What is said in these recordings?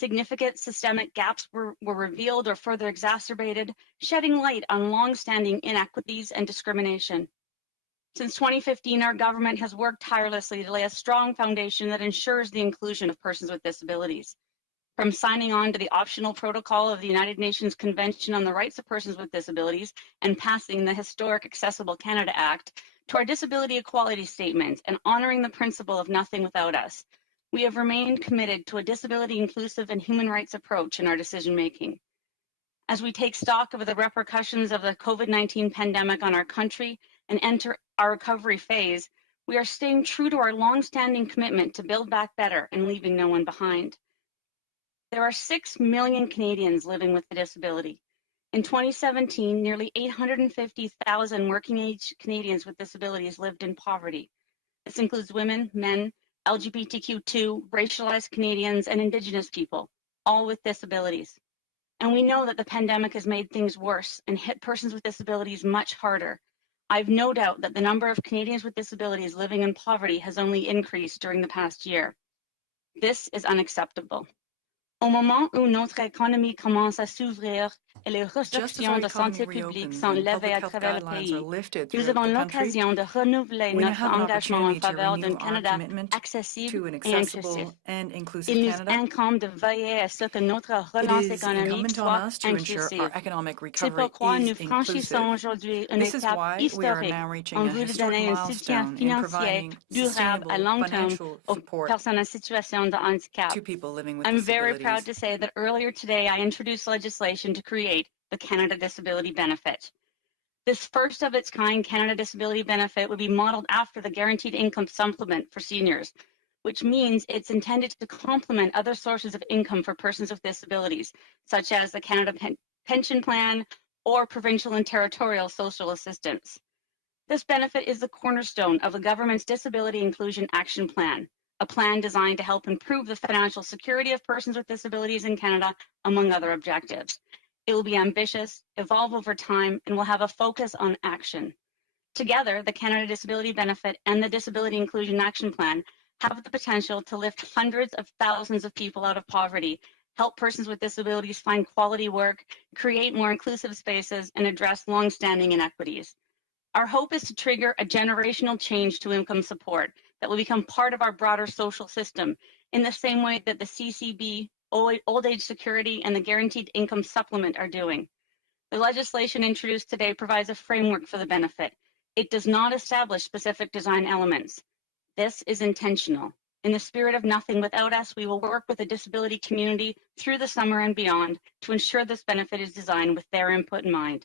Significant systemic gaps were revealed or further exacerbated, shedding light on long-standing inequities and discrimination. Since 2015, our government has worked tirelessly to lay a strong foundation that ensures the inclusion of persons with disabilities. From signing on to the optional protocol of the United Nations Convention on the Rights of Persons with Disabilities and passing the historic Accessible Canada Act, to our disability equality statement and honoring the principle of nothing without us, we have remained committed to a disability inclusive and human rights approach in our decision-making. As we take stock of the repercussions of the COVID-19 pandemic on our country and enter our recovery phase, we are staying true to our long-standing commitment to build back better and leaving no one behind. There are 6 million Canadians living with a disability. In 2017, nearly 850,000 working-age Canadians with disabilities lived in poverty. This includes women, men, LGBTQ2, racialized Canadians, and Indigenous people, all with disabilities. And we know that the pandemic has made things worse and hit persons with disabilities much harder. I've no doubt that the number of Canadians with disabilities living in poverty has only increased during the past year. This is unacceptable. Au moment où notre économie commence à s'ouvrir et les restrictions de santé publique sont levées à travers le pays, nous avons l'occasion de renouveler notre engagement en faveur d'un Canada accessible et inclusif. Il nous incombe de veiller à ce que notre relance économique soit inclusive. C'est pourquoi nous franchissons aujourd'hui une étape historique en vue de donner un soutien financier durable à long terme aux personnes en situation de handicap. I'm very proud to say that earlier today I introduced legislation to create the Canada Disability Benefit. This first of its kind Canada Disability Benefit would be modeled after the Guaranteed Income Supplement for seniors, which means it's intended to complement other sources of income for persons with disabilities, such as the Canada Pension Plan or provincial and territorial social assistance. This benefit is the cornerstone of the government's Disability Inclusion Action Plan, a plan designed to help improve the financial security of persons with disabilities in Canada, among other objectives. It will be ambitious, evolve over time, and will have a focus on action. Together, the Canada Disability Benefit and the Disability Inclusion Action Plan have the potential to lift hundreds of thousands of people out of poverty, help persons with disabilities find quality work, create more inclusive spaces, and address long-standing inequities. Our hope is to trigger a generational change to income support that will become part of our broader social system in the same way that the CCB, Old Age Security, and the Guaranteed Income Supplement are doing. The legislation introduced today provides a framework for the benefit. It does not establish specific design elements. This is intentional. In the spirit of nothing without us, we will work with the disability community through the summer and beyond to ensure this benefit is designed with their input in mind.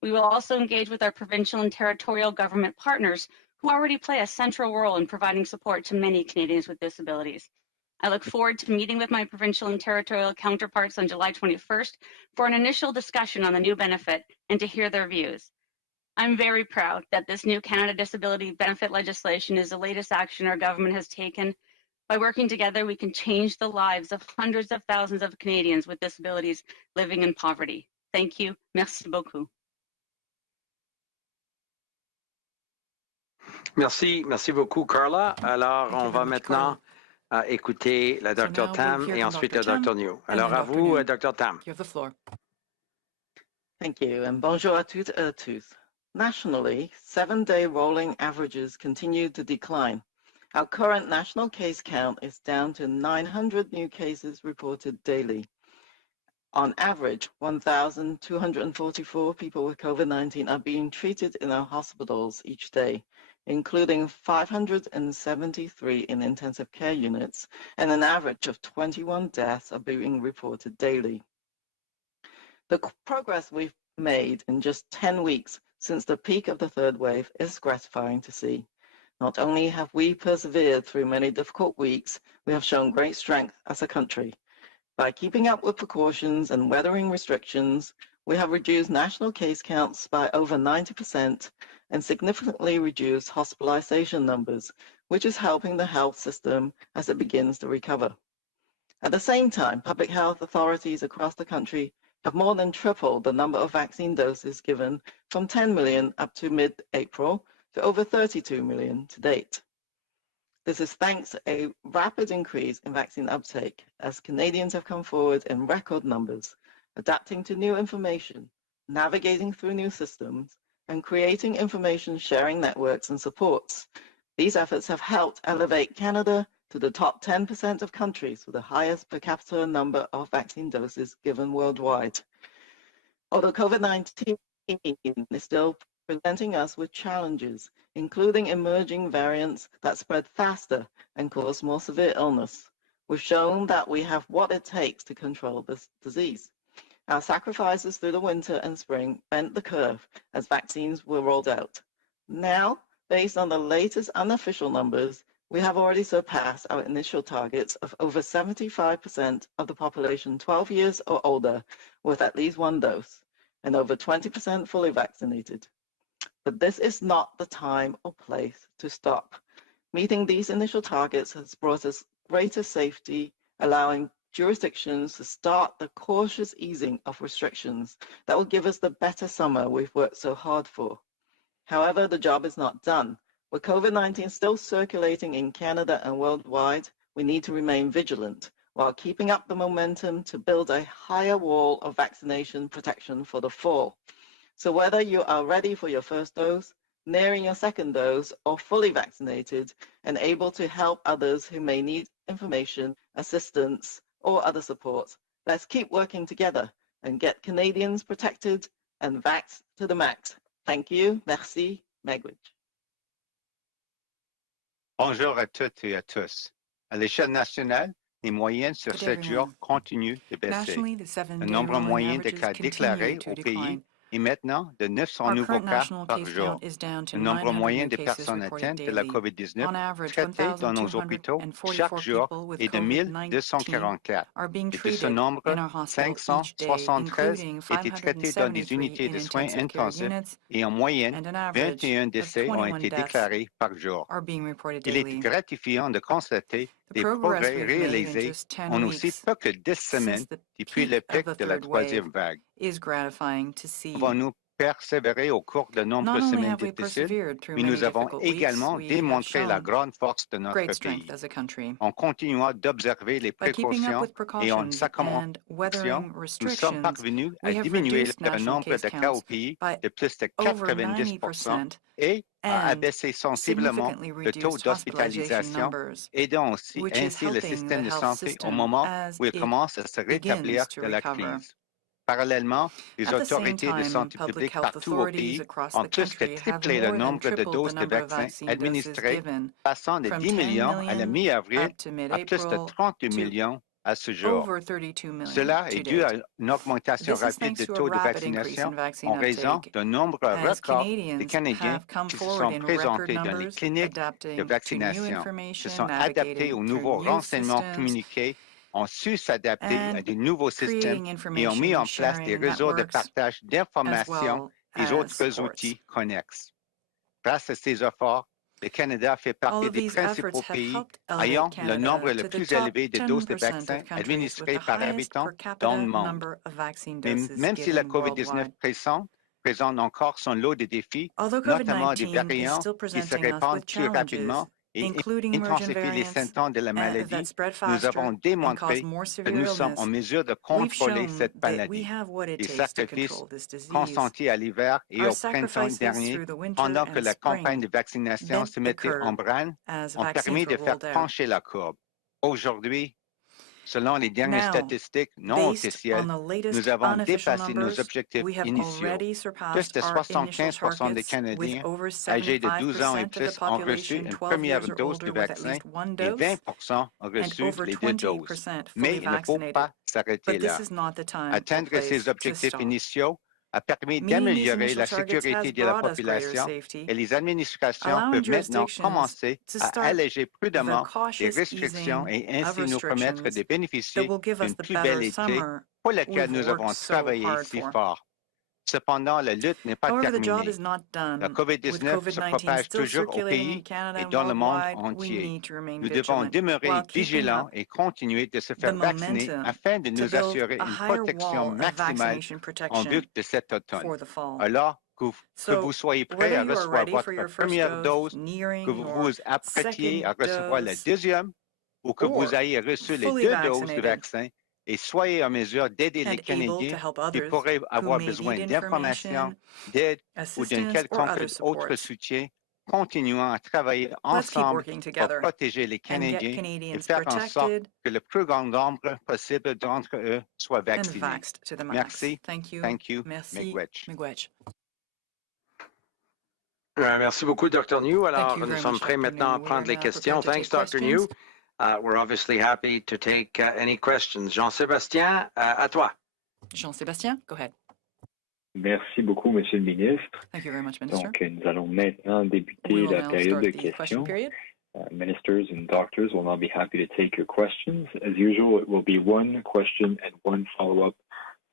We will also engage with our provincial and territorial government partners who already play a central role in providing support to many Canadians with disabilities. I look forward to meeting with my provincial and territorial counterparts on July 21st for an initial discussion on the new benefit and to hear their views. I'm very proud that this new Canada Disability Benefit legislation is the latest action our government has taken. By working together, we can change the lives of hundreds of thousands of Canadians with disabilities living in poverty. Thank you. Merci beaucoup. Merci beaucoup, Carla. Alors, on va maintenant écouter la Dr. Tam et ensuite le Dr. New. Alors, à vous, Dr. Tam. You have the floor. Thank you, and bonjour à toutes et à tous. Nationally, 7-day rolling averages continue to decline. Our current national case count is down to 900 new cases reported daily. On average, 1,244 people with COVID-19 are being treated in our hospitals each day, including 573 in intensive care units, and an average of 21 deaths are being reported daily. The progress we've made in just 10 weeks since the peak of the third wave is gratifying to see. Not only have we persevered through many difficult weeks, we have shown great strength as a country. By keeping up with precautions and weathering restrictions, we have reduced national case counts by over 90% and significantly reduced hospitalization numbers, which is helping the health system as it begins to recover. At the same time, public health authorities across the country have more than tripled the number of vaccine doses given from 10 million up to mid-April to over 32 million to date. This is thanks to a rapid increase in vaccine uptake as Canadians have come forward in record numbers, adapting to new information, navigating through new systems, and creating information sharing networks and supports. These efforts have helped elevate Canada to the top 10% of countries with the highest per capita number of vaccine doses given worldwide. Although COVID-19 is still presenting us with challenges, including emerging variants that spread faster and cause more severe illness, we've shown that we have what it takes to control this disease. Our sacrifices through the winter and spring bent the curve as vaccines were rolled out. Now, based on the latest unofficial numbers, we have already surpassed our initial targets of over 75% of the population 12 years or older with at least one dose, and over 20% fully vaccinated. But this is not the time or place to stop. Meeting these initial targets has brought us greater safety, allowing jurisdictions to start the cautious easing of restrictions that will give us the better summer we've worked so hard for. However, the job is not done. With COVID-19 still circulating in Canada and worldwide, we need to remain vigilant while keeping up the momentum to build a higher wall of vaccination protection for the fall. So whether you are ready for your first dose, nearing your second dose, or fully vaccinated and able to help others who may need information, assistance, or other support, let's keep working together and get Canadians protected and vaxxed to the max. Thank you. Merci. Megwitch. Bonjour à toutes et à tous. À l'échelle nationale, les moyennes sur 7 jours continuent de baisser. Le nombre moyen de cas déclarés au pays est maintenant de 900 nouveaux cas par jour. Le nombre moyen de personnes atteintes de la COVID-19 traitées dans nos hôpitaux chaque jour est de 1244. Et de ce nombre, 573 étaient traités dans des unités de soins intensifs et en moyenne, 21 décès ont été déclarés par jour. Il est gratifiant de constater des progrès réalisés en aussi peu que 10 semaines depuis le pic de la troisième vague. Pouvons-nous persévérer au cours de nombreuses semaines difficiles, mais nous avons également démontré la grande force de notre pays. En continuant d'observer les précautions et en s'accommodant, nous sommes parvenus à diminuer le nombre de cas au pays de plus de 90% et à abaisser sensiblement le taux d'hospitalisation, aidant aussi ainsi le système de santé au moment où il commence à se rétablir de la crise. Parallèlement, les autorités de santé publique partout au pays ont plus que triplé le nombre de doses de vaccins administrées, passant de 10 millions à la mi-avril à plus de 32 millions à ce jour. Cela est dû à une augmentation rapide du taux de vaccination en raison d'un nombre record de Canadiens qui se sont présentés dans les cliniques de vaccination, se sont adaptés aux nouveaux renseignements communiqués, ont su s'adapter à des nouveaux systèmes et ont mis en place des réseaux de partage d'informations et autres outils connexes. Grâce à ces efforts, le Canada fait partie des principaux pays ayant le nombre le plus élevé de doses de vaccins administrées par habitant dans le monde. Mais même si la COVID-19 présente encore son lot de défis, notamment des variants qui se répandent plus rapidement, et intensifier les symptômes de la maladie, nous avons démontré que nous sommes en mesure de contrôler cette maladie. Les sacrifices consentis à l'hiver et au printemps dernier, pendant que la campagne de vaccination se mettait en branle, ont permis de faire pencher la courbe. Aujourd'hui, selon les dernières statistiques non officielles, nous avons dépassé nos objectifs initiaux. Plus de 75% des Canadiens âgés de 12 ans et plus ont reçu une première dose du vaccin et 20% ont reçu les 2 doses. Mais il ne faut pas s'arrêter là. Atteindre ces objectifs initiaux a permis d'améliorer la sécurité de la population et les administrations peuvent maintenant commencer à alléger prudemment les restrictions et ainsi nous permettre de bénéficier d'une plus belle été pour laquelle nous avons travaillé si fort. Cependant, la lutte n'est pas terminée. La COVID-19 se propage toujours au pays et dans le monde entier. Nous devons demeurer vigilants et continuer de se faire vacciner afin de nous assurer une protection maximale en vue de cet automne. Alors, que vous soyez prêt à recevoir votre première dose, que vous vous apprêtiez à recevoir la deuxième, ou que vous ayez reçu les 2 doses de vaccin, et soyez en mesure d'aider les Canadiens qui pourraient avoir besoin d'informations, d'aide ou d'un quelconque autre soutien, continuant à travailler ensemble pour protéger les Canadiens et faire en sorte que le plus grand nombre possible d'entre eux soient vaccinés. Merci. Thank you. Miigwech. Merci beaucoup, Dr. New. Alors, nous sommes prêts maintenant à prendre les questions. Thanks, Dr. New. We're obviously happy to take any questions. Jean-Sébastien, à toi. Jean-Sébastien, go ahead. Merci beaucoup, Monsieur le ministre. Thank you very much, Minister. Donc, nous allons maintenant débuter la période de questions. Ministers and doctors will now be happy to take your questions. As usual, it will be one question and one follow-up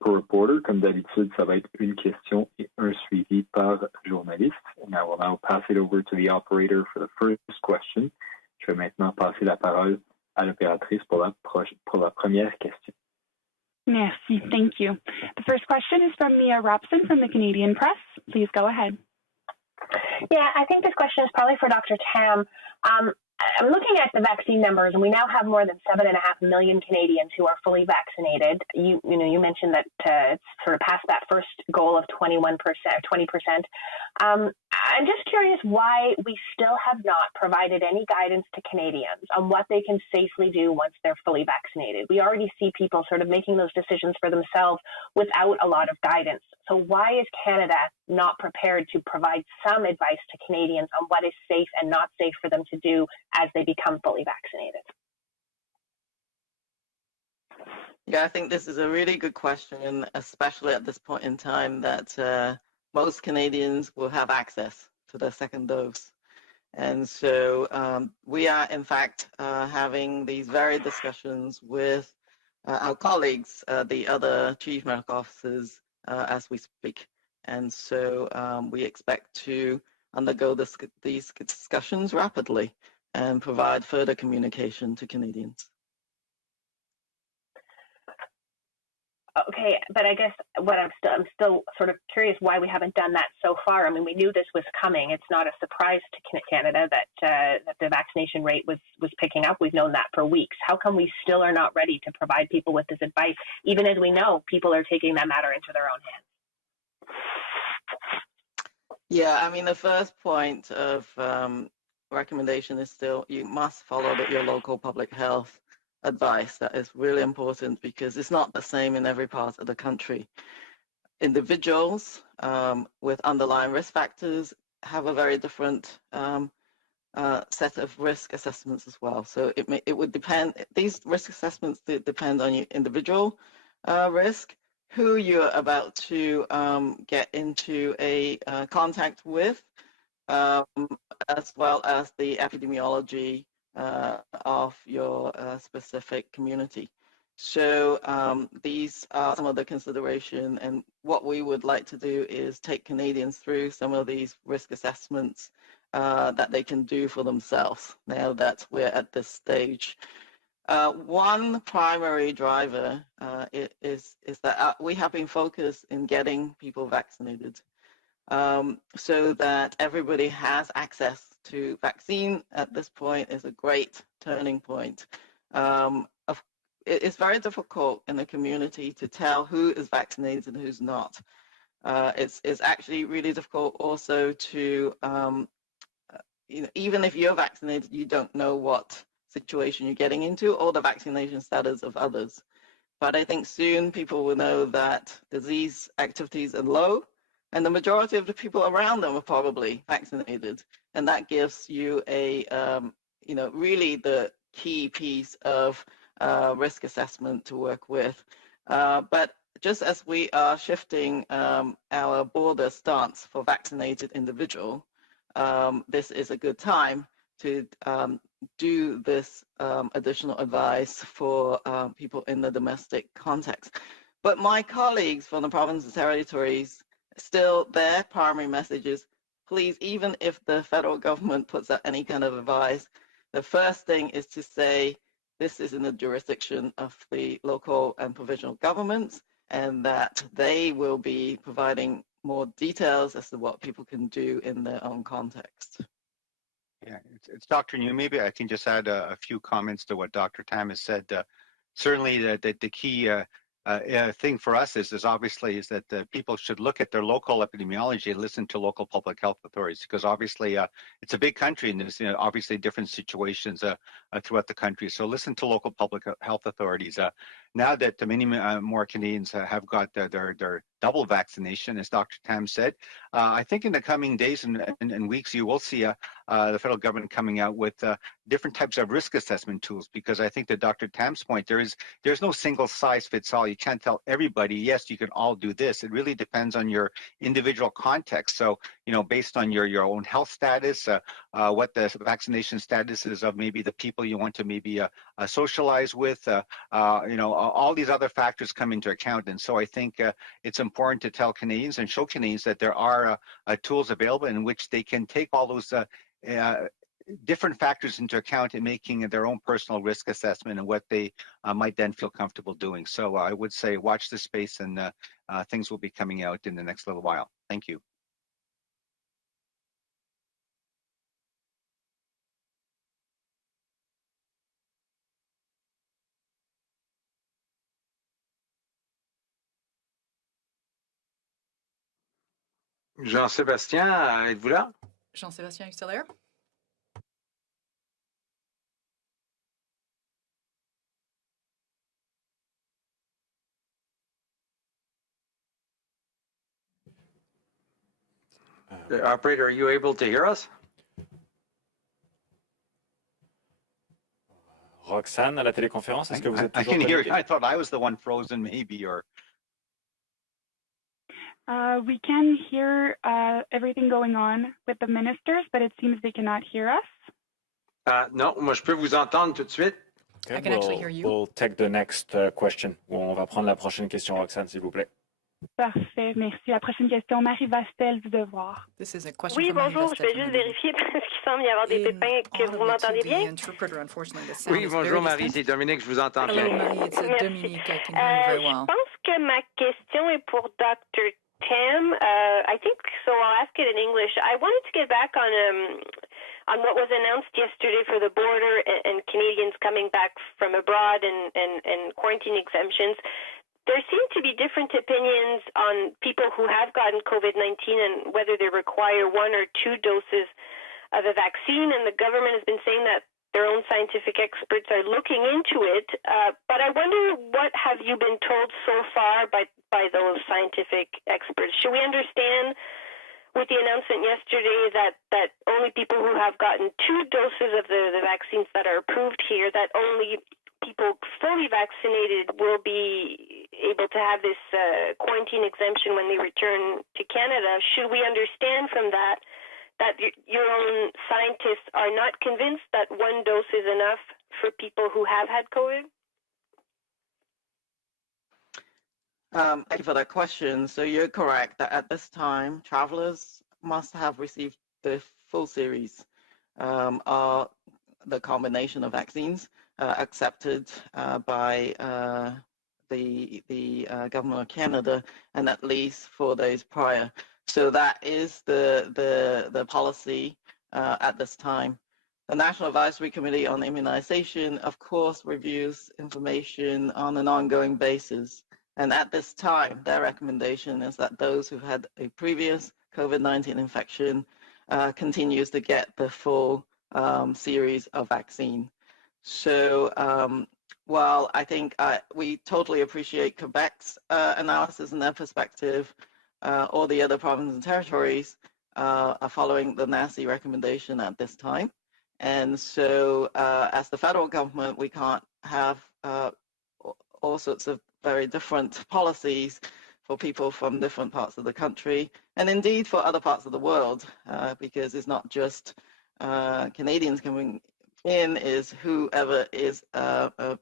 per reporter. Comme d'habitude, ça va être une question et un suivi par journaliste. And I will now pass it over to the operator for the first question. Je vais maintenant passer la parole à l'opératrice pour la première question. Merci. Thank you. The first question is from Mia Robson from the Canadian Press. Please go ahead. Yeah, I think this question is probably for Dr. Tam. I'm looking at the vaccine numbers, and we now have more than 7.5 million Canadians who are fully vaccinated. You mentioned that it's sort of past that first goal of 20%. I'm just curious why we still have not provided any guidance to Canadians on what they can safely do once they're fully vaccinated. We already see people sort of making those decisions for themselves without a lot of guidance. So why is Canada not prepared to provide some advice to Canadians on what is safe and not safe for them to do as they become fully vaccinated? Yeah, I think this is a really good question, especially at this point in time that most Canadians will have access to their second dose. And so we are, in fact, having these very discussions with our colleagues, the other chief medical officers, as we speak. And so we expect to undergo these discussions rapidly and provide further communication to Canadians. Okay, but I guess I'm still sort of curious why we haven't done that so far. I mean, we knew this was coming. It's not a surprise to Canada that the vaccination rate was picking up. We've known that for weeks. How come we still are not ready to provide people with this advice, even as we know people are taking that matter into their own hands? Yeah, I mean, the first point of recommendation is still you must follow your local public health advice. That is really important because it's not the same in every part of the country. Individuals with underlying risk factors have a very different set of risk assessments as well. So it would depend. These risk assessments depend on your individual risk, who you're about to get into a contact with, as well as the epidemiology of your specific community. So these are some of the consideration, and what we would like to do is take Canadians through some of these risk assessments that they can do for themselves now that we're at this stage. One primary driver is that we have been focused in getting people vaccinated so that everybody has access to vaccine at this point is a great turning point. It's very difficult in the community to tell who is vaccinated and who's not. It's actually really difficult also to, even if you're vaccinated, you don't know what situation you're getting into or the vaccination status of others. But I think soon people will know that disease activities are low and the majority of the people around them are probably vaccinated. And that gives you a, really the key piece of risk assessment to work with. But just as we are shifting our border stance for vaccinated individual, this is a good time to do this additional advice for people in the domestic context. But my colleagues from the provinces and territories, still their primary message is, please, even if the federal government puts out any kind of advice, the first thing is to say this is in the jurisdiction of the local and provincial governments and that they will be providing more details as to what people can do in their own context. Yeah, it's Dr. New. Maybe I can just add a few comments to what Dr. Tam has said. Certainly, the key thing for us is obviously that people should look at their local epidemiology and listen to local public health authorities, because obviously it's a big country and there's obviously different situations throughout the country. So listen to local public health authorities. Now that many more Canadians have got their double vaccination, as Dr. Tam said, I think in the coming days and weeks you will see the federal government coming out with different types of risk assessment tools, because I think to Dr. Tam's point, there's no single size fits all. You can't tell everybody, yes, you can all do this. It really depends on your individual context. So, based on your own health status, what the vaccination status is of maybe the people you want to maybe socialize with, all these other factors come into account. And so I think it's important to tell Canadians and show Canadians that there are tools available in which they can take all those different factors into account in making their own personal risk assessment and what they might then feel comfortable doing. So I would say watch this space, and things will be coming out in the next little while. Thank you. Jean-Sébastien, êtes-vous là? Jean-Sébastien, are you still there? Operator, are you able to hear us? Roxane, à la téléconférence, est-ce que vous êtes toujours I can hear you. connecté? I thought I was the one frozen, maybe, or... We can hear everything going on with the ministers, but it seems they cannot hear us. Non, moi je peux vous entendre tout de suite. Okay, I can actually hear you. We'll take the next question. On va prendre la prochaine question, Roxane, s'il vous plaît. Parfait, merci. La prochaine question, Marie Vastel du Devoir. This is a question Oui, from Marie bonjour, je vais Vastel juste from vérifier parce qu'il semble y avoir des pépins. Que vous m'entendez bien? Oui, bonjour Marie, c'est Dominique, je vous entends bien. Hello, Marie, it's Dominique. I can hear you very well. Je pense que ma question est pour Dr. Tam. I think so. I'll ask it in English. I wanted to get back on what was announced yesterday for the border and Canadians coming back from abroad and quarantine exemptions. There seem to be different opinions on people who have gotten COVID-19 and whether they require 1 or 2 doses of a vaccine. And the government has been saying that their own scientific experts are looking into it. But I wonder, what have you been told so far by those scientific experts? Should we understand with the announcement yesterday that only people who have gotten 2 doses of the vaccines that are approved here, that only people fully vaccinated will be able to have this quarantine exemption when they return to Canada? Should we understand from that your own scientists are not convinced that 1 dose is enough for people who have had COVID? Thank you for that question. So you're correct that at this time, travelers must have received the full series of the combination of vaccines accepted by the government of Canada, and at least 4 days prior. So that is the policy at this time. The National Advisory Committee on Immunization, of course, reviews information on an ongoing basis. And at this time, their recommendation is that those who've had a previous COVID-19 infection continues to get the full series of vaccine. So while I think we totally appreciate Quebec's analysis and their perspective, all the other provinces and territories are following the NACI recommendation at this time. And so as the federal government, we can't have all sorts of very different policies for people from different parts of the country, and indeed for other parts of the world, because it's not just Canadians coming in, is whoever is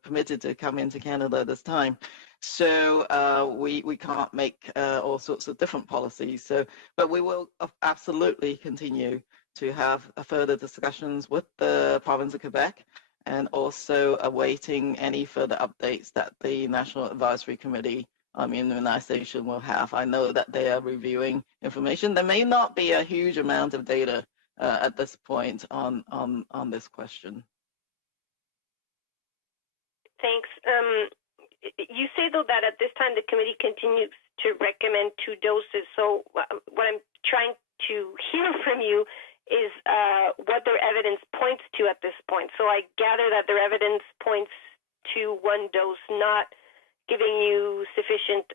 permitted to come into Canada this time. So we can't make all sorts of different policies. So, but we will absolutely continue to have further discussions with the province of Quebec, and also awaiting any further updates that the National Advisory Committee immunization will have. I know that they are reviewing information. There may not be a huge amount of data at this point on this question. Thanks. You say, though, that at this time the committee continues to recommend 2 doses. So what I'm trying to hear from you is what their evidence points to at this point. So I gather that their evidence points to 1 dose, not giving you sufficient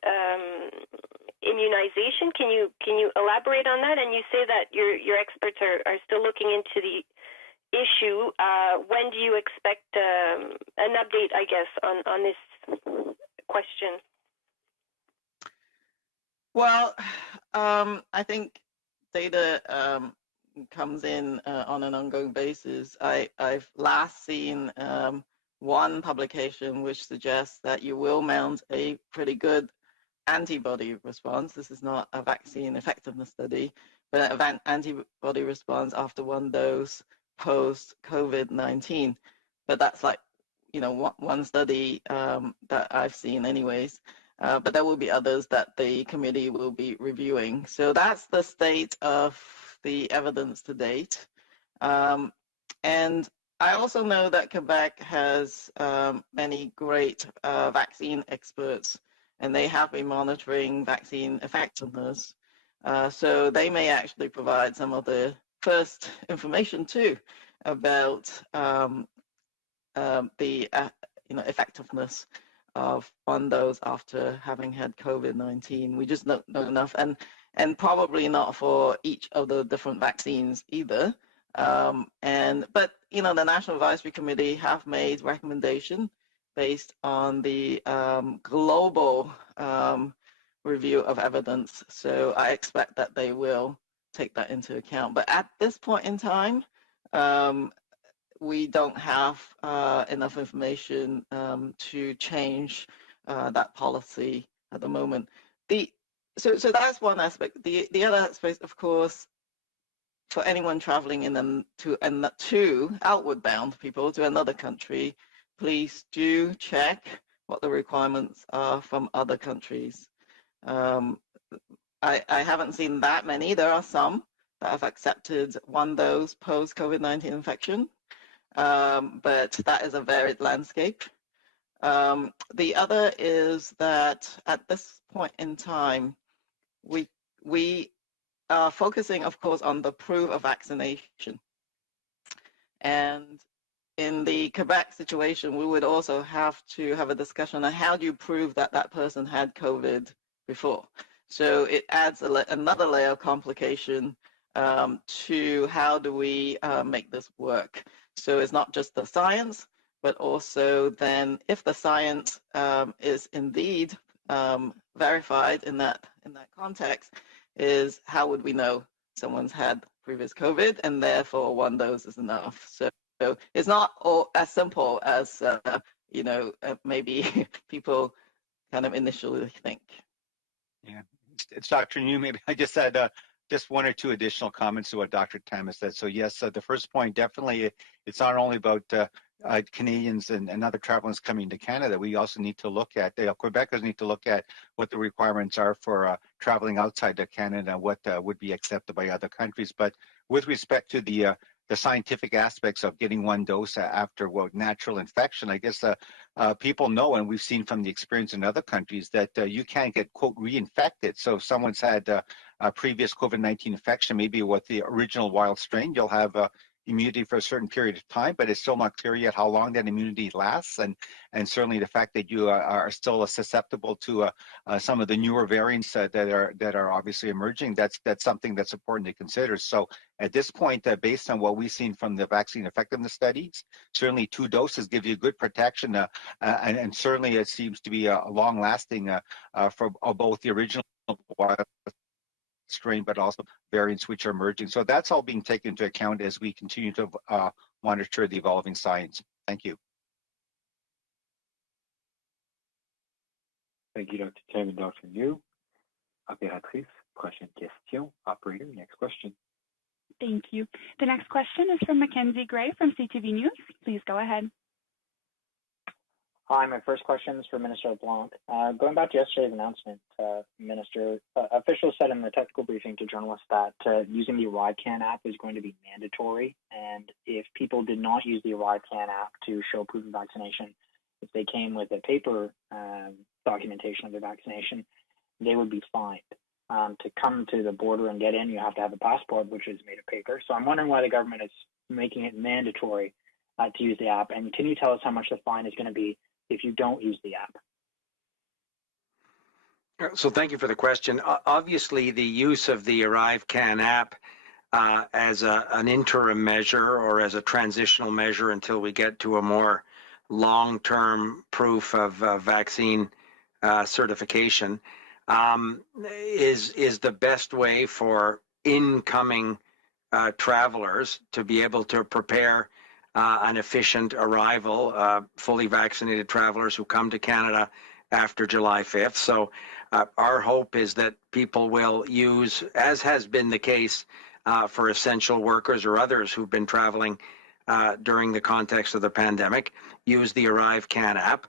immunization. Can you elaborate on that? And you say that your experts are still looking into the issue. When do you expect an update, I guess, on this question? Well, I think data comes in on an ongoing basis. I've last seen one publication which suggests that you will mount a pretty good antibody response. This is not a vaccine effectiveness study, but an antibody response after 1 dose post COVID-19. But that's like, one study that I've seen anyways. But there will be others that the committee will be reviewing. So that's the state of the evidence to date. And I also know that Quebec has many great vaccine experts, and they have been monitoring vaccine effectiveness. So they may actually provide some of the first information too about the effectiveness of 1 dose after having had COVID-19. We just don't know enough, and probably not for each of the different vaccines either. But the National Advisory Committee have made recommendation based on the global review of evidence. So I expect that they will take that into account. But at this point in time, we don't have enough information to change that policy at the moment. So that's one aspect. The other aspect, of course, for anyone traveling to outward bound people to another country, please do check what the requirements are from other countries. I haven't seen that many. There are some that have accepted 1 dose post-COVID-19 infection, but that is a varied landscape. The other is that at this point in time, we are focusing, of course, on the proof of vaccination. And in the Quebec situation, we would also have to have a discussion on how do you prove that that person had COVID before. So it adds another layer of complication to how do we make this work. So it's not just the science, but also then if the science is indeed verified in that context, is how would we know someone's had previous COVID and therefore 1 dose is enough. So it's not as simple as maybe people kind of initially think. Yeah, it's Dr. New. Maybe I just had just 1 or 2 additional comments to what Dr. Tam has said. So yes, the first point, definitely, it's not only about Canadians and other travelers coming to Canada. We also need to look at, Quebecers need to look at what the requirements are for traveling outside of Canada, what would be accepted by other countries. But with respect to the scientific aspects of getting 1 dose after natural infection, I guess people know, and we've seen from the experience in other countries, that you can't get, quote, reinfected. So if someone's had a previous COVID-19 infection, maybe with the original wild strain, you'll have immunity for a certain period of time, but it's still not clear yet how long that immunity lasts. And certainly the fact that you are still susceptible to some of the newer variants that are obviously emerging, that's something that's important to consider. So at this point, based on what we've seen from the vaccine effectiveness studies, certainly 2 doses give you good protection, and certainly it seems to be long-lasting for both the original strain, but also variants which are emerging. So that's all being taken into account as we continue to monitor the evolving science. Thank you. Thank you, Dr. Tam and Dr. New. Opératrice, prochaine question. Operator, next question. Thank you. The next question is from Mackenzie Gray from CTV News. Please go ahead. Hi, my first question is for Minister LeBlanc. Going back to yesterday's announcement, Minister, officials said in the technical briefing to journalists that using the ArriveCAN app is going to be mandatory, and if people did not use the ArriveCAN app to show proof of vaccination, if they came with a paper documentation of their vaccination, they would be fined. To come to the border and get in, you have to have a passport, which is made of paper. So I'm wondering why the government is making it mandatory to use the app, and can you tell us how much the fine is going to be if you don't use the app? So thank you for the question. Obviously, the use of the ArriveCAN app as an interim measure or as a transitional measure until we get to a more long-term proof of vaccine certification is the best way for incoming travelers to be able to prepare an efficient arrival, fully vaccinated travelers who come to Canada after July 5th. So our hope is that people will use, as has been the case for essential workers or others who've been traveling during the context of the pandemic, use the ArriveCAN app.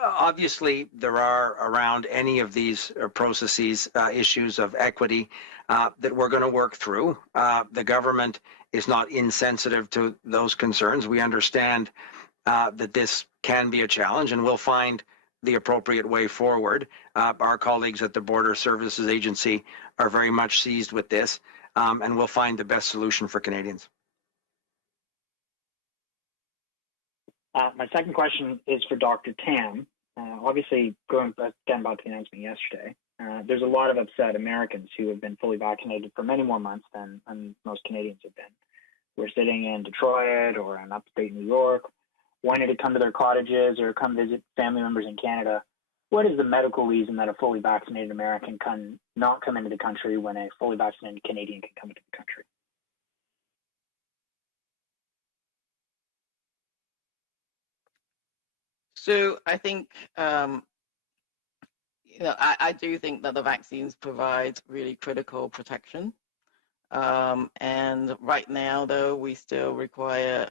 Obviously, there are around any of these processes issues of equity that we're going to work through. The government is not insensitive to those concerns. We understand that this can be a challenge, and we'll find the appropriate way forward. Our colleagues at the Border Services Agency are very much seized with this, and we'll find the best solution for Canadians. My second question is for Dr. Tam. Obviously, going again about the announcement yesterday, there's a lot of upset Americans who have been fully vaccinated for many more months than most Canadians have been. We're sitting in Detroit or in upstate New York, wanting to come to their cottages or come visit family members in Canada. What is the medical reason that a fully vaccinated American can not come into the country when a fully vaccinated Canadian can come into the country? So I think, I do think that the vaccines provide really critical protection. And right now, though, we still require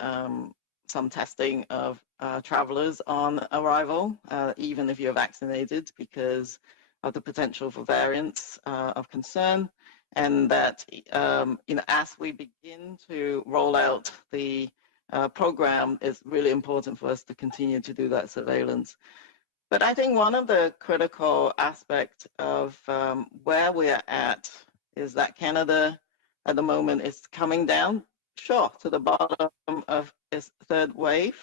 some testing of travelers on arrival, even if you're vaccinated, because of the potential for variants of concern. And that, as we begin to roll out the program, it's really important for us to continue to do that surveillance. But I think one of the critical aspects of where we're at is that Canada at the moment is coming down, sure, to the bottom of its third wave.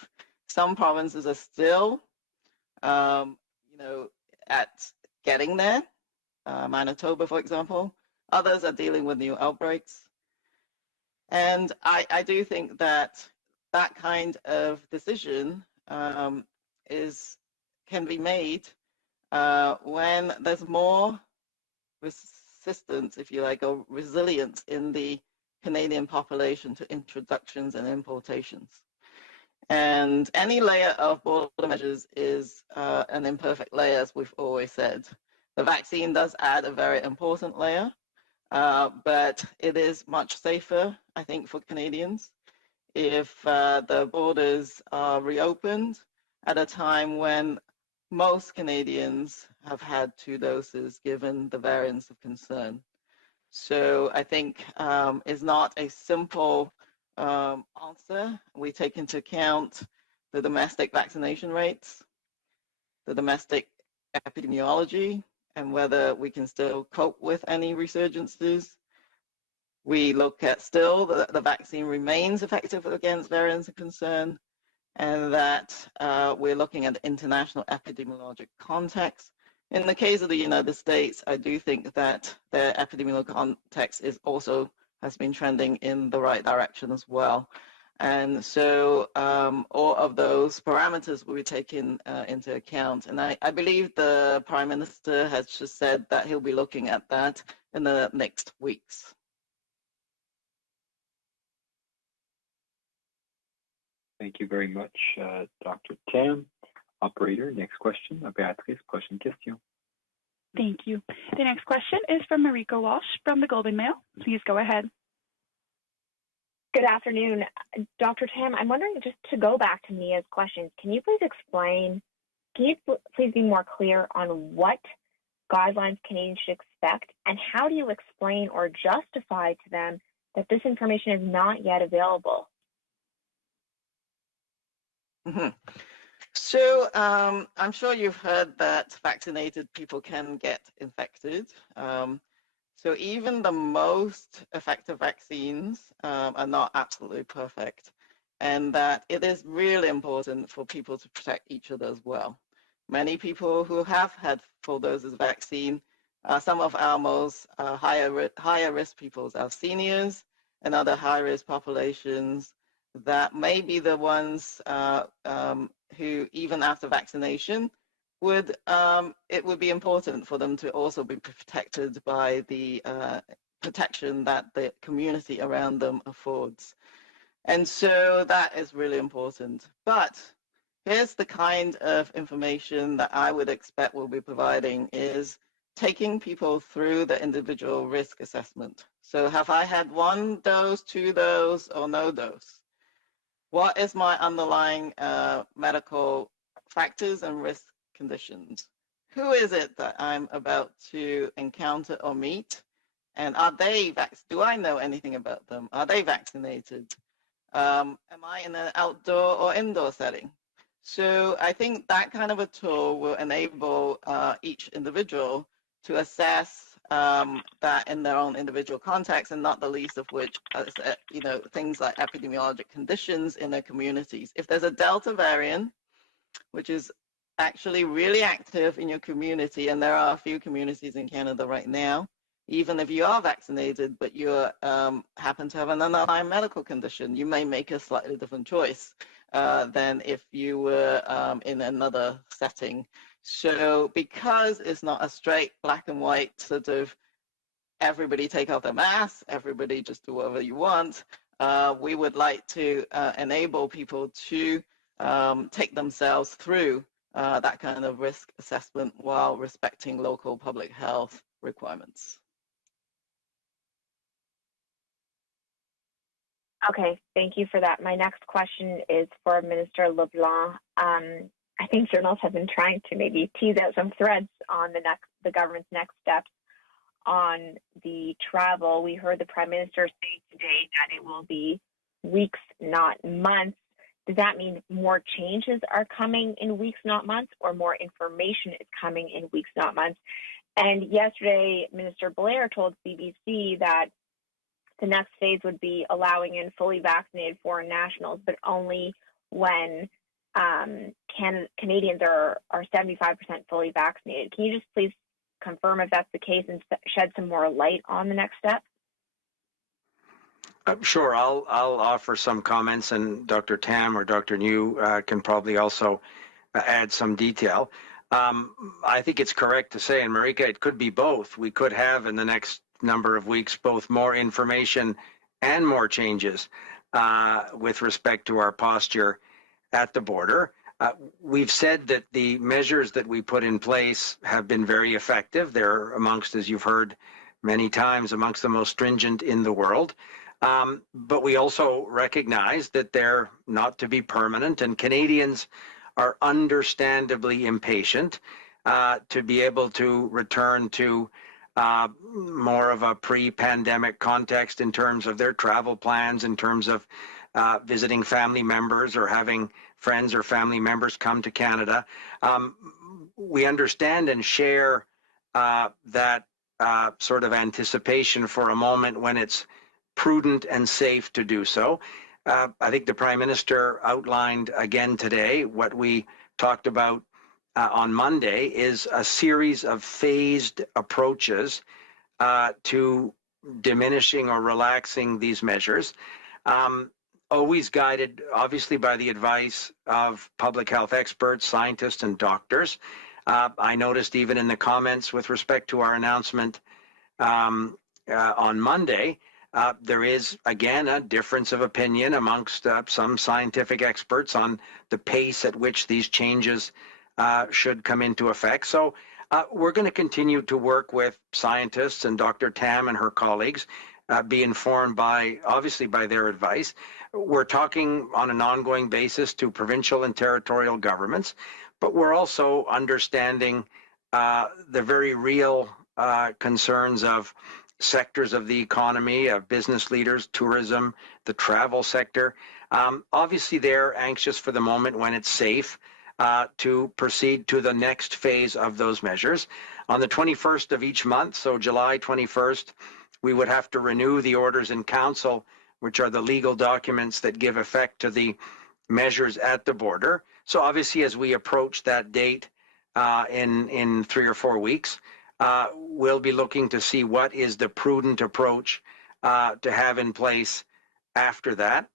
Some provinces are still, at getting there. Manitoba, for example. Others are dealing with new outbreaks. And I do think that kind of decision can be made when there's more resistance, if you like, or resilience in the Canadian population to introductions and importations. And any layer of border measures is an imperfect layer, as we've always said. The vaccine does add a very important layer, but it is much safer, I think, for Canadians if the borders are reopened at a time when most Canadians have had 2 doses given the variants of concern. So I think it's not a simple answer. We take into account the domestic vaccination rates, the domestic epidemiology, and whether we can still cope with any resurgences. We look at still that the vaccine remains effective against variants of concern, and that we're looking at the international epidemiologic context. In the case of the United States, I do think that the epidemiological context has been trending in the right direction as well. And so all of those parameters will be taken into account. And I believe the Prime Minister has just said that he'll be looking at that in the next weeks. Thank you very much, Dr. Tam. Operator, next question. Beatrice, prochaine question. Thank you. The next question is from Mariko Walsh from the Golden Mail. Please go ahead. Good afternoon. Dr. Tam, I'm wondering, just to go back to Mia's questions, can you please be more clear on what guidelines Canadians should expect, and how do you explain or justify to them that this information is not yet available? So I'm sure you've heard that vaccinated people can get infected. So even the most effective vaccines are not absolutely perfect, and that it is really important for people to protect each other as well. Many people who have had full doses of vaccine, some of our most higher risk people are seniors and other high-risk populations that may be the ones who, even after vaccination, it would be important for them to also be protected by the protection that the community around them affords. And so that is really important. But here's the kind of information that I would expect we'll be providing is taking people through the individual risk assessment. So have I had 1 dose, 2 dose, or no dose? What is my underlying medical factors and risk conditions? Who is it that I'm about to encounter or meet? And are they do I know anything about them? Are they vaccinated? Am I in an outdoor or indoor setting? So I think that kind of a tool will enable each individual to assess that in their own individual context, and not the least of which, things like epidemiologic conditions in their communities. If there's a Delta variant, which is actually really active in your community, and there are a few communities in Canada right now, even if you are vaccinated, but you happen to have an underlying medical condition, you may make a slightly different choice than if you were in another setting. So because it's not a straight black and white sort of everybody take off their masks, everybody just do whatever you want, we would like to enable people to take themselves through that kind of risk assessment while respecting local public health requirements. Okay, thank you for that. My next question is for Minister LeBlanc. I think journalists have been trying to maybe tease out some threads on the government's next steps on the travel. We heard the Prime Minister say today that it will be weeks, not months. Does that mean more changes are coming in weeks, not months, or more information is coming in weeks, not months? And yesterday, Minister Blair told CBC that the next phase would be allowing in fully vaccinated foreign nationals, but only when Canadians are 75% fully vaccinated. Can you just please confirm if that's the case and shed some more light on the next step? Sure, I'll offer some comments, and Dr. Tam or Dr. New can probably also add some detail. I think it's correct to say, and Marika, it could be both. We could have in the next number of weeks both more information and more changes with respect to our posture at the border. We've said that the measures that we put in place have been very effective. They're amongst, as you've heard many times, amongst the most stringent in the world. But we also recognize that they're not to be permanent, and Canadians are understandably impatient to be able to return to more of a pre-pandemic context in terms of their travel plans, in terms of visiting family members or having friends or family members come to Canada. We understand and share that sort of anticipation for a moment when it's prudent and safe to do so. I think the Prime Minister outlined again today what we talked about on Monday is a series of phased approaches to diminishing or relaxing these measures, always guided obviously by the advice of public health experts, scientists, and doctors. I noticed even in the comments with respect to our announcement on Monday, there is, again, a difference of opinion amongst some scientific experts on the pace at which these changes should come into effect. So we're going to continue to work with scientists and Dr. Tam and her colleagues be informed obviously by their advice. We're talking on an ongoing basis to provincial and territorial governments, but we're also understanding the very real concerns of sectors of the economy, of business leaders, tourism, the travel sector. Obviously, they're anxious for the moment when it's safe to proceed to the next phase of those measures. On the 21st of each month, so July 21st, we would have to renew the orders in council, which are the legal documents that give effect to the measures at the border. So obviously, as we approach that date in 3 or 4 weeks, we'll be looking to see what is the prudent approach to have in place after that.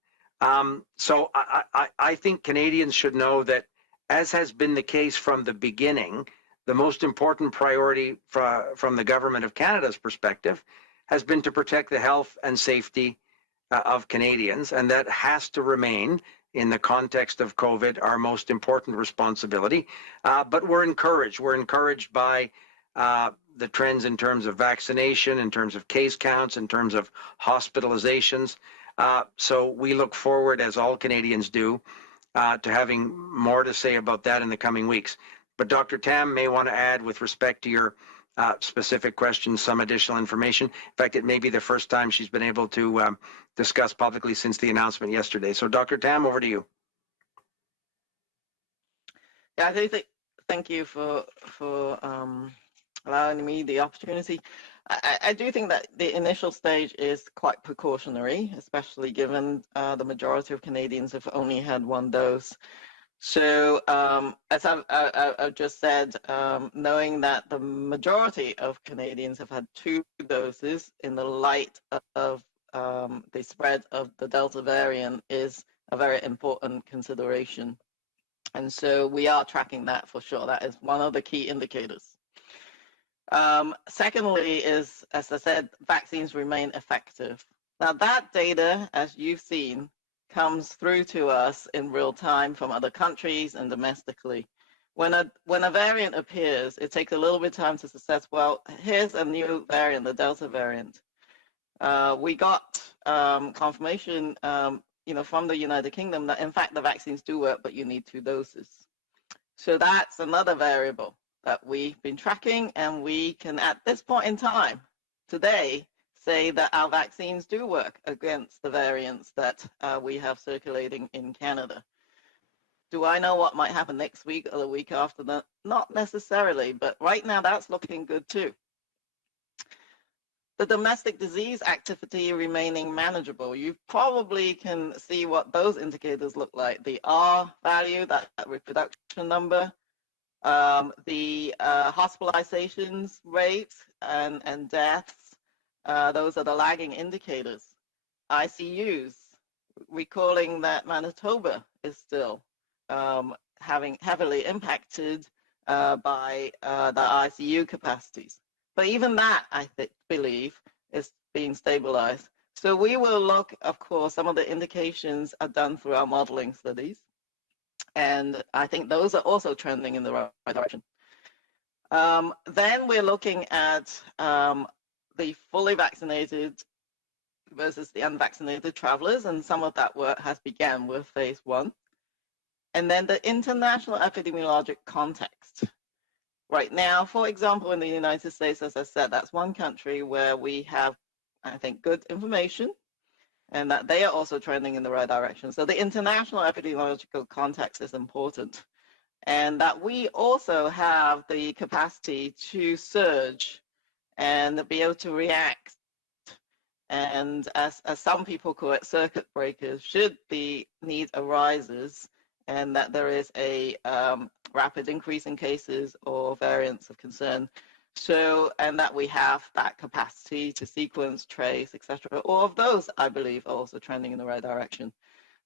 So I think Canadians should know that, as has been the case from the beginning, the most important priority from the Government of Canada's perspective has been to protect the health and safety of Canadians, and that has to remain, in the context of COVID, our most important responsibility. But we're encouraged. We're encouraged by the trends in terms of vaccination, in terms of case counts, in terms of hospitalizations. So we look forward, as all Canadians do, to having more to say about that in the coming weeks. But Dr. Tam may want to add, with respect to your specific questions, some additional information. In fact, it may be the first time she's been able to discuss publicly since the announcement yesterday. So Dr. Tam, over to you. Yeah, thank you for allowing me the opportunity. I do think that the initial stage is quite precautionary, especially given the majority of Canadians have only had one dose. So as I've just said, knowing that the majority of Canadians have had 2 doses in the light of the spread of the Delta variant is a very important consideration. And so we are tracking that for sure. That is one of the key indicators. Secondly is, as I said, vaccines remain effective. Now that data, as you've seen, comes through to us in real time from other countries and domestically. When a variant appears, it takes a little bit of time to assess, well, here's a new variant, the Delta variant. We got confirmation from the United Kingdom that in fact the vaccines do work, but you need 2 doses. So that's another variable that we've been tracking, and we can, at this point in time, today, say that our vaccines do work against the variants that we have circulating in Canada. Do I know what might happen next week or the week after that? Not necessarily, but right now that's looking good too. The domestic disease activity remaining manageable. You probably can see what those indicators look like. The R value, that reproduction number, the hospitalizations rate and deaths, those are the lagging indicators. ICUs, recalling that Manitoba is still having heavily impacted by the ICU capacities. But even that, I believe, is being stabilized. So we will look, of course, some of the indications are done through our modeling studies. And I think those are also trending in the right direction. Then we're looking at the fully vaccinated versus the unvaccinated travelers, and some of that work has begun with phase 1. And then the international epidemiologic context. Right now, for example, in the United States, as I said, that's one country where we have, I think, good information, and that they are also trending in the right direction. So the international epidemiological context is important, and that we also have the capacity to surge and be able to react. And as some people call it, circuit breakers, should the need arises, and that there is a rapid increase in cases or variants of concern. So, and that we have that capacity to sequence, trace, etc. All of those, I believe, are also trending in the right direction.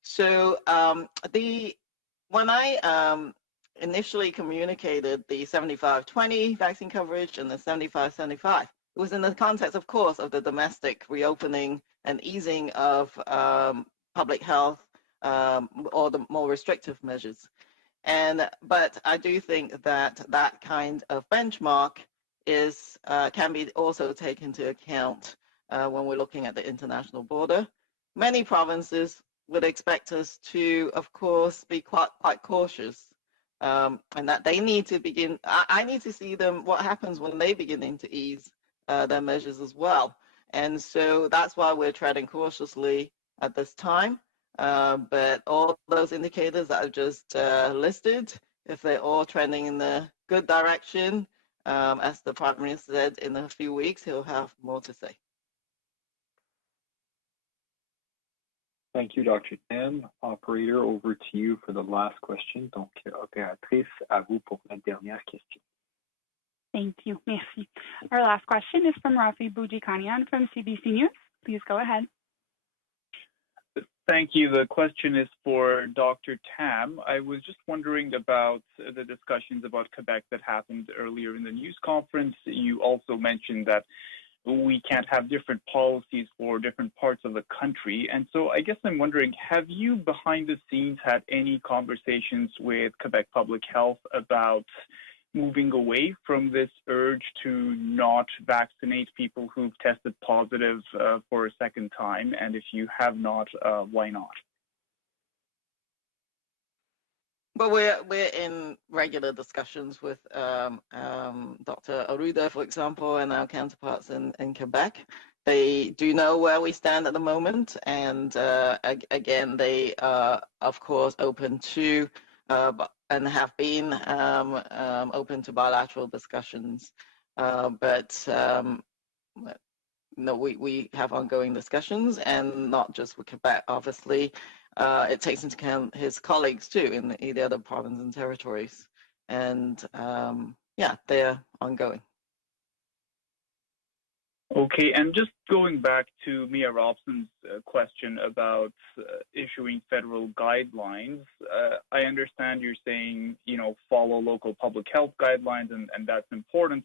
So when I initially communicated the 75-20 vaccine coverage and the 75-75, it was in the context, of course, of the domestic reopening and easing of public health or the more restrictive measures. But I do think that that kind of benchmark is can be also taken into account when we're looking at the international border. Many provinces would expect us to, of course, be quite cautious, and that they need to begin. I need to see them what happens when they begin to ease their measures as well. And so that's why we're treading cautiously at this time. But all those indicators that I've just listed, if they're all trending in the good direction, as the Prime Minister said, in a few weeks, he'll have more to say. Thank you, Dr. Tam. Operator, over to you for the last question. Donc, opératrice, à vous pour la dernière question. Thank you. Merci. Our last question is from Rafi Boudjikanian from CBC News. Please go ahead. Thank you. The question is for Dr. Tam. I was just wondering about the discussions about Quebec that happened earlier in the news conference. You also mentioned that we can't have different policies for different parts of the country. And so I guess I'm wondering, have you behind the scenes had any conversations with Quebec Public Health about moving away from this urge to not vaccinate people who've tested positive for a second time? And if you have not, why not? Well, we're in regular discussions with Dr. Arruda, for example, and our counterparts in Quebec. They do know where we stand at the moment, and again, they are, of course, open to and have been open to bilateral discussions. But no, we have ongoing discussions, and not just with Quebec, obviously. It takes into account his colleagues too in the other provinces and territories, and yeah, they're ongoing. Okay, and just going back to Mia Robson's question about issuing federal guidelines, I understand you're saying, follow local public health guidelines, and that's important.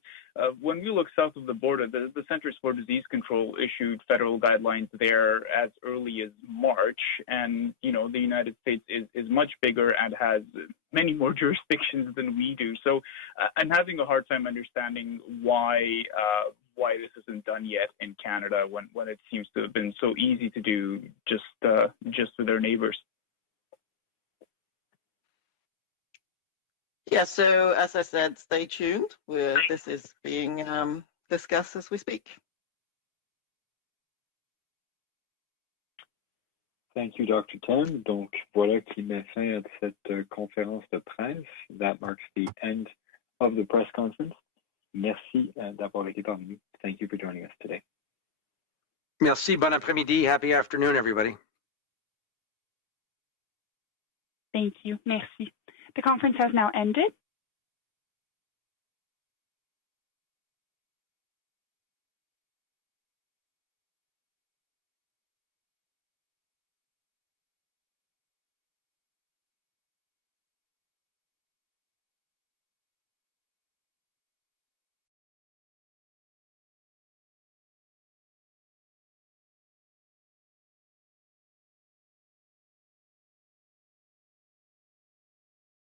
When we look south of the border, the Centers for Disease Control issued federal guidelines there as early as March, and, the United States is much bigger and has many more jurisdictions than we do. So I'm having a hard time understanding why this isn't done yet in Canada when it seems to have been so easy to do just with their neighbors. Yeah, so as I said, stay tuned. This is being discussed as we speak. Thank you, Dr. Tam. Donc, voilà qui met fin à cette conférence de presse. That marks the end of the press conference. Merci d'avoir été parmi nous. Thank you for joining us today. Merci. Bon après-midi. Happy afternoon, everybody. Thank you. Merci. The conference has now ended.